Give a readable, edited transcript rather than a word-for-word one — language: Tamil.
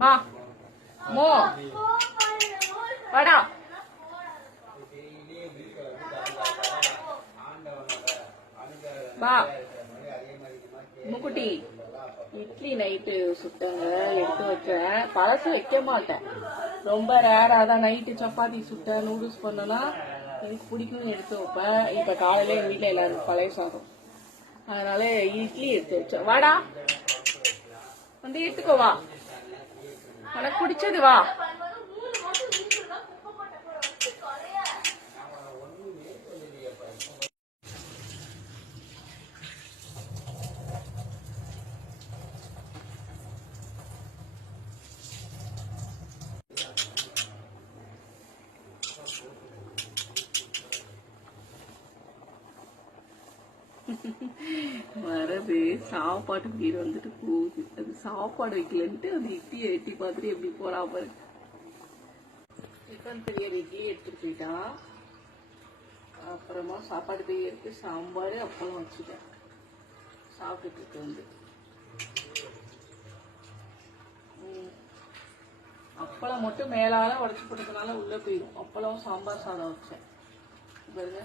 மா மோ வாடா. வா முக்குட்டி. இட்லி நைட்டு சுட்டங்க எடுத்து வச்சேன். பழசு வைக்க மாட்டேன். ரொம்ப ரேரா தான் நைட்டு சப்பாத்தி சுட்ட நூடுல்ஸ் பண்ணனா எனக்கு பிடிக்கும்னு எடுத்து வைப்பேன். இப்ப காலையில எங்க வீட்டுல எல்லாரும் பழைய சாதம், அதனால இட்லி எடுத்து வச்சேன். வாடா வந்து எடுத்துக்கோ. வா உனக்கு பிடிச்சது வா. வரது சாப்பாட்டு வீடு வந்துட்டு போகுது. அது சாப்பாடு வைக்கலன்ட்டு அது இட்லியை எட்டி பார்த்துட்டு எப்படி போறா பாரு. சிக்கன் பெரியர் இட்லி எடுத்துட்டு போயிட்டா. அப்புறமா சாப்பாடு பெரிய எடுத்து சாம்பார் அப்பளம் வச்சுட்டேன். சாப்பிட்டுட்டு வந்து அப்பளம் மட்டும் மேலால உடச்சு போட்டதுனால உள்ள போயிடும். அப்பளம் சாம்பார் சாதம் வச்சேன் பாருங்க.